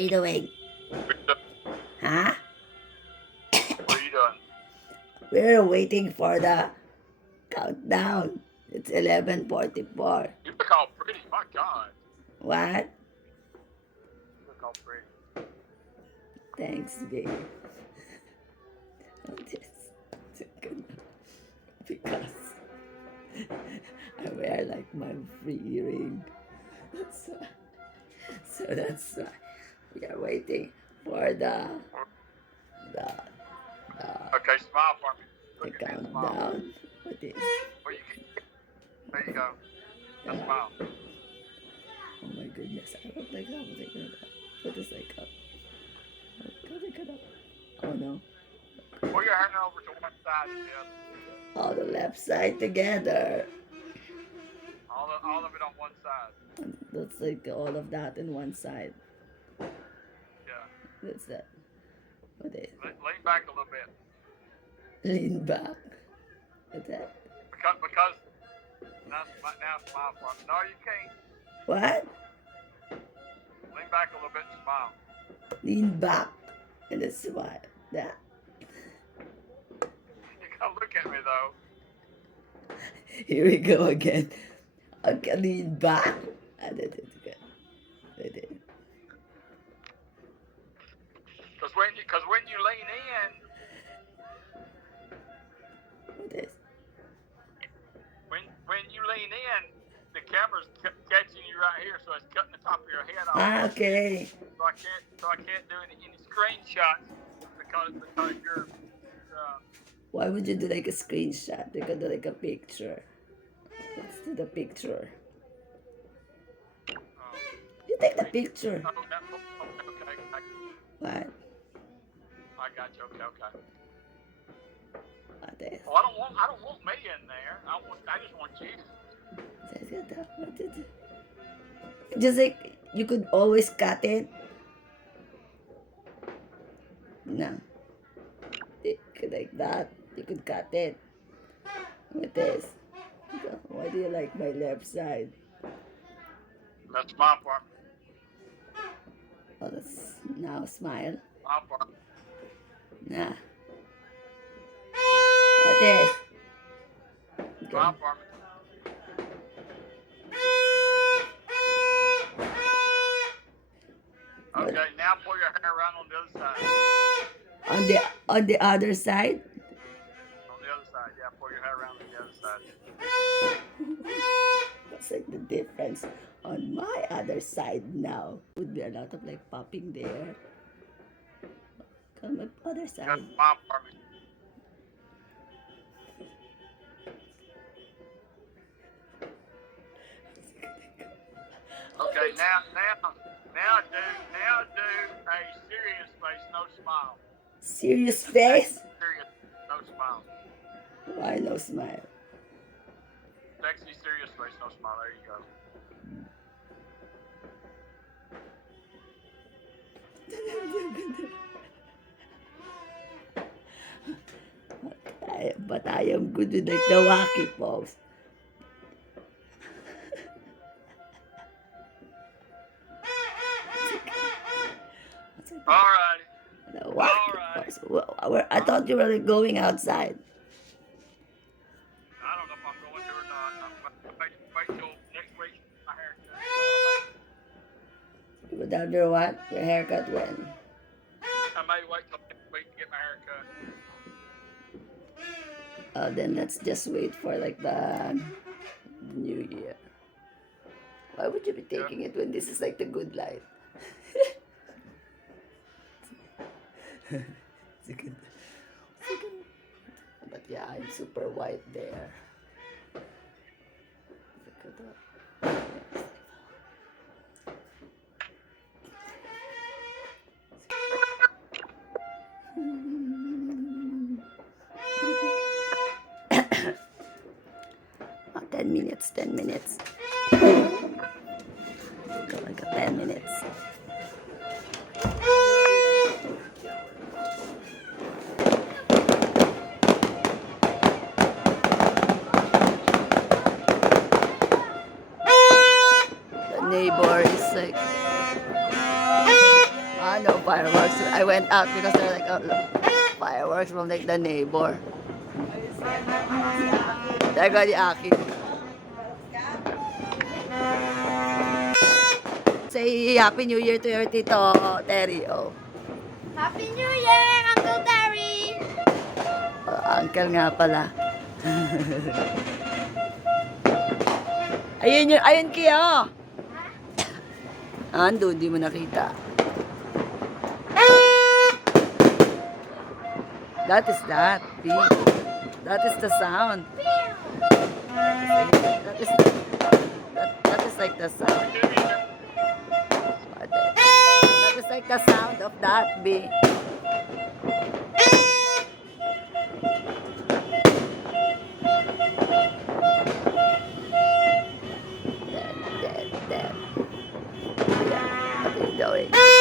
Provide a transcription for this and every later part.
are you doing? Huh? What are you doing? We're waiting for the countdown. It's 11:44. You look all pretty. My God. What? You look all pretty. Thanks, baby. Because I wear like my free ring. So that's why we are waiting for the Okay, smile for me. the Look at me and smile. countdown. What is? Well, there you go. Now smile. Oh my goodness! I don't like that. What is like up? Oh no! Pull your hair over to one side, Jeff. All the left side together. All of it on one side. That's like all of that in one side. Yeah. What's that? What is? Lean back a little bit. Lean back. What's that? Because now smile for me. No, you can't. What? Lean back a little bit and smile. Lean back. And that's why. That. You gotta look at me though. Here we go again. Okay, lean back. I did it again. I did. Because when you lean in, What is? when you lean in, the camera's catching you right here, so it's cutting the top of your head off. Ah, okay. So I can't do any screenshots because you're. Why would you do like a screenshot? You could do like a picture. Let's do the picture. You take the picture. Okay. What? I got you. Okay. What is? Well, I don't want me in there. I just want you. Just like you could always cut it. No. You could like that. You could cut it. With this. Why do you like my left side? That's my part. Oh, that's now smile. My part. Nah. What is? My part. Okay, now pull your hair around on the other side. On the other side? On the other side, yeah. Pull your hair around on the other side. What's like the difference on my other side now? Would be a lot of like popping there. On my other That's side. my part. Okay, now do a serious face, no smile. Serious face? Serious, no smile. Why no smile? Sexy, serious face, no smile. There you go. But I am good with like the wacky pose. Alrighty. The wacky pose. Well, I thought you were like going outside. I don't know if I'm going to or not. I'm wait till next week. My haircut. You go down there what? Your haircut when? I may wait till next week to get my haircut. Then let's just wait for like the new year. Why would you be taking it when this is like the good light? But yeah, I'm super white there. Oh, 10 minutes, 10 minutes. Go like a 10 minutes. The neighbor is like fireworks. I went out because they're like fireworks from like the neighbor. There go the Aki. Say Happy New Year to your Tito Terry. Oh. Happy New Year, Uncle Terry! Uncle nga pala. Ayun yun, ayun Kia. Ando, di mo nakita. That is that, B. That is the sound. That is like the sound. That is like the sound of that, B. Dead. Yeah, what are you doing?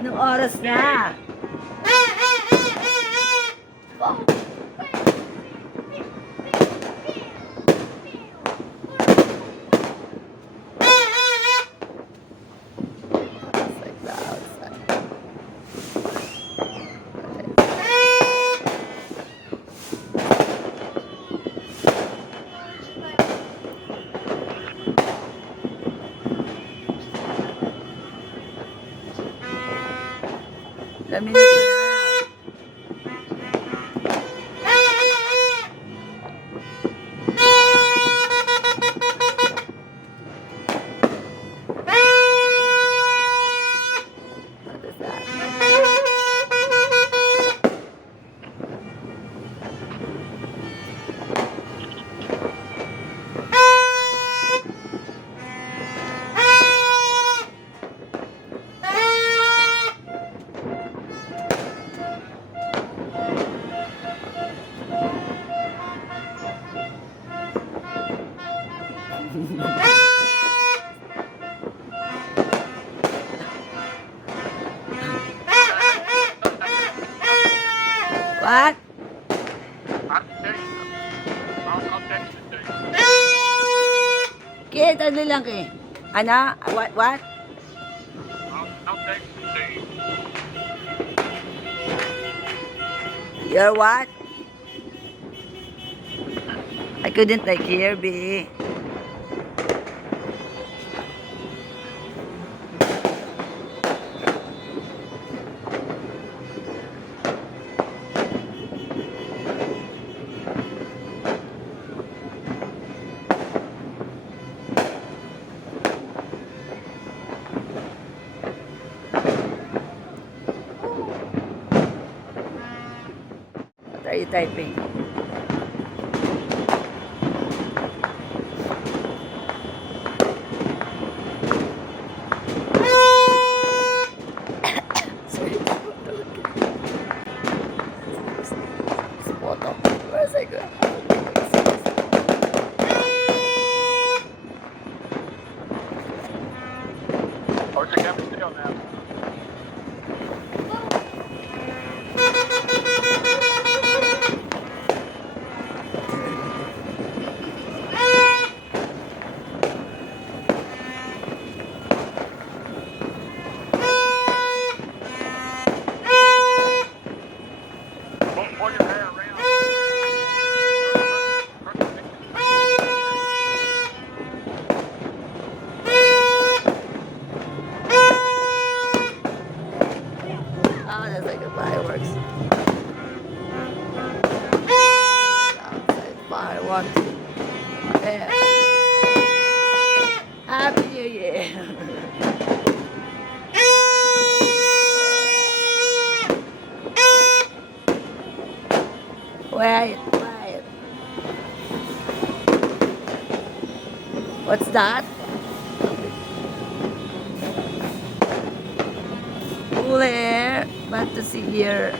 Anong oras na? It's like the outside. Lamin ko na. What is that? What? I can tell you something. I'll text it to you. Kid, ano lang eh? Ana? What? I'll text it to you. You're what? I couldn't like hear, B. What are you typing? Sorry. It's photo. Where's I go? Or is it coming still now? Pull your hair around. Oh, that's like a fireworks. Outside fireworks. Yeah. Happy New Year. Quiet. What's that? Cool air, but to see here.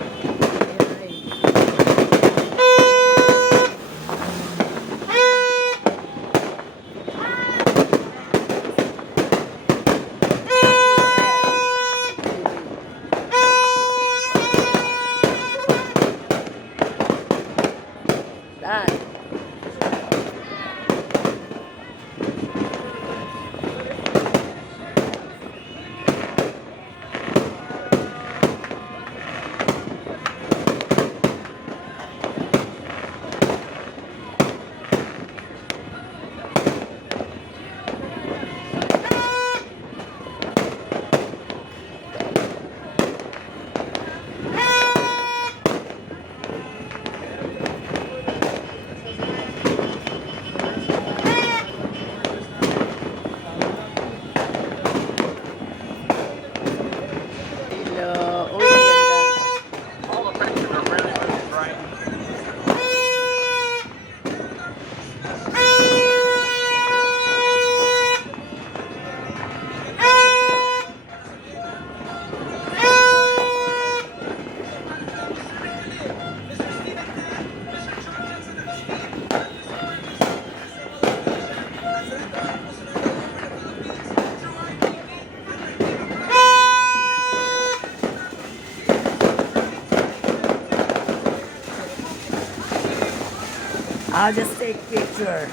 I'll just take picture.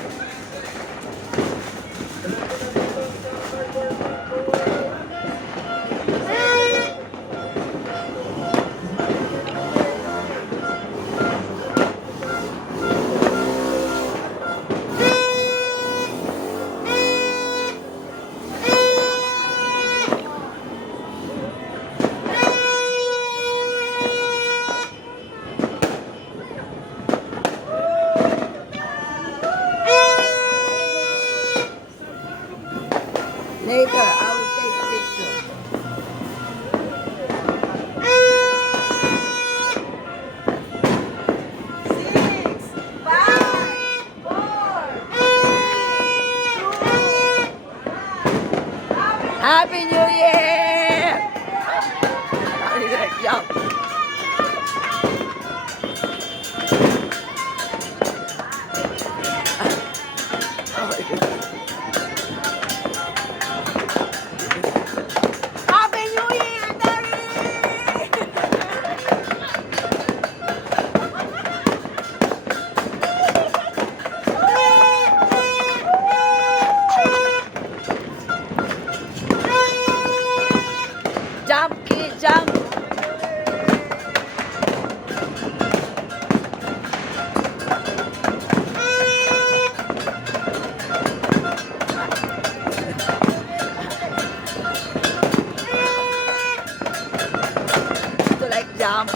Later, I will take picture. 6, 5, 4, 3, 2, 1. Happy New Year! Jump. Happy New Year, Daddy! Jump, kid, jump! To like jump.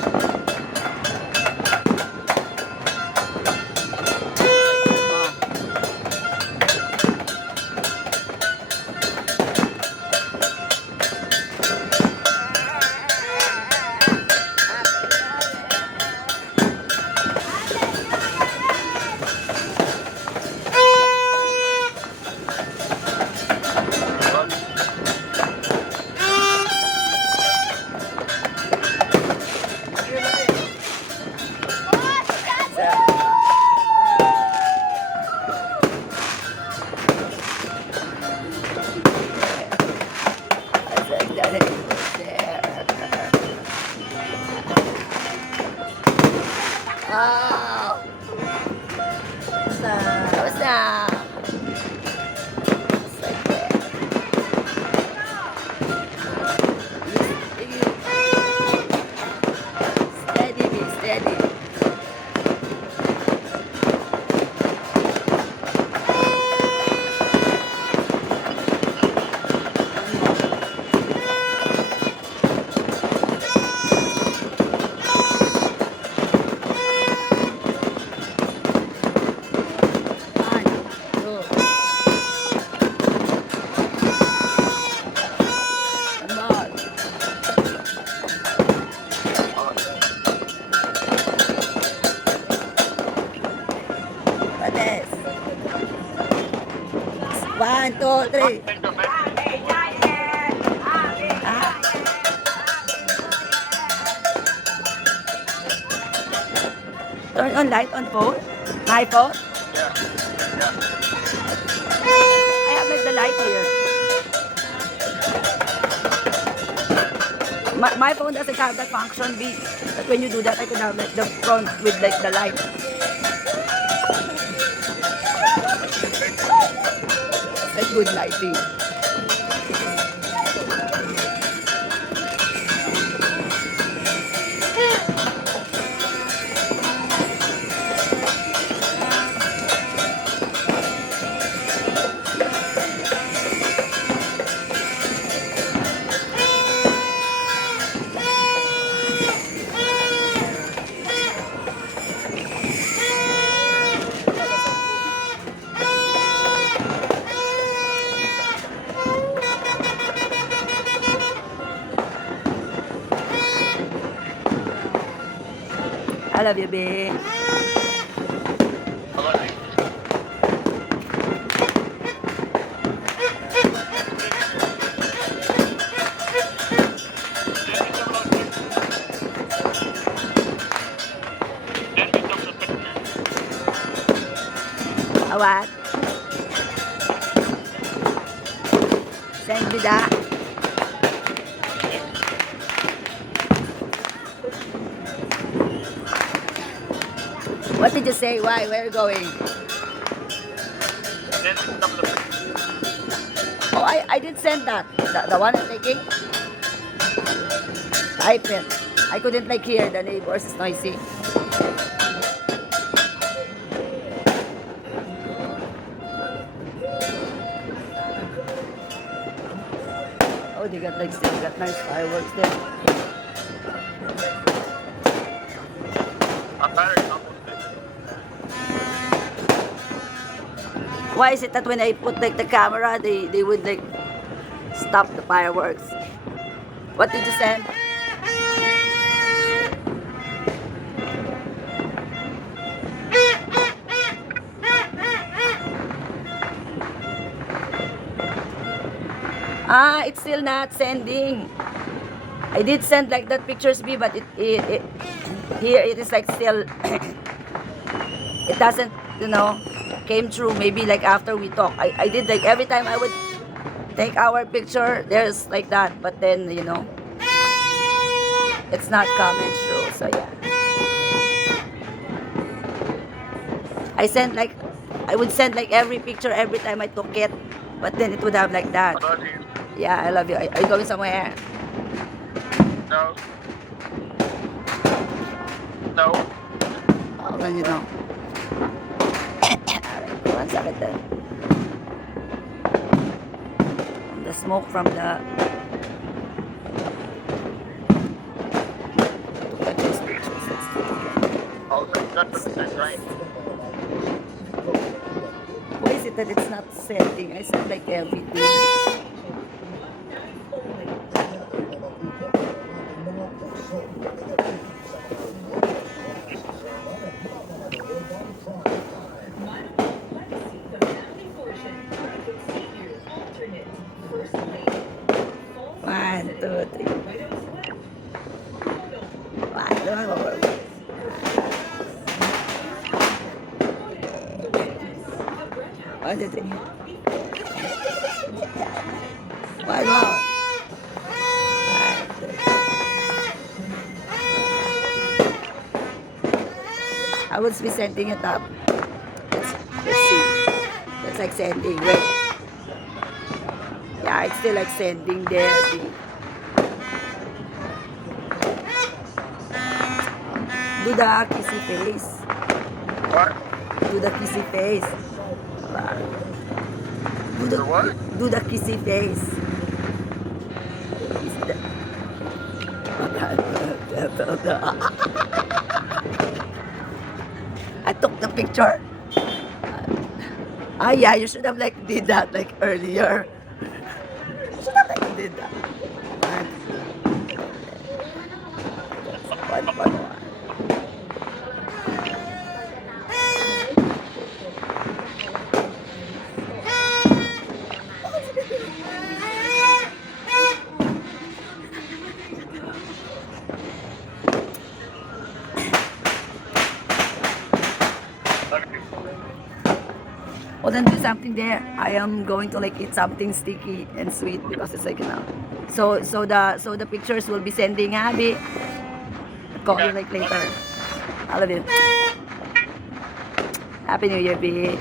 Wow! Tapos na! Just like that. Steady, be steady. One, two. Come on. What is? 1, 2, 3. Ah. Turn on light on phone. My phone. I have like the light here. My phone doesn't have that function B. But when you do that, I could have like the front with like the light. It's like good lighting. I love you, babe. What? Send me that. What did you say? Why? Where are you going? Then some of the Oh, I did send that. The one I'm taking? Type it. I couldn't like hear the neighbors. It's noisy. Oh, they got like still got nice fireworks there. battery almost dead. Why is it that when I put like the camera, they would like stop the fireworks? What did you send? Ah, it's still not sending. I did send like that pictures B, but it here it is like still it doesn't, came through. Maybe like after we talk. I did like every time I would take our picture, there's like that, but then it's not coming through. So yeah. I would send like every picture every time I took it, but then it would have like that. I love you. Yeah, I love you. Are you going somewhere? No. No. Oh, well, Alright, one second then. The smoke from the... Look at these pictures. Oh, that's the same, right? Why is it that it's not sending? I send like everything. One, two, three. One, two, three. One, two, three. One more. I would be sending it up. Let's see. That's like sending, right? Yeah, it's still like sending there. Do the kissy face. What? Do the kissy face. The what? Do the kissy face. I took the picture. Ah, yeah, you should have like did that like earlier. You should have like did that. One. Well, then do something there. I am going to like eat something sticky and sweet because it's like So the pictures will be sending Abby. Call you like later. I love you. Happy New Year, B.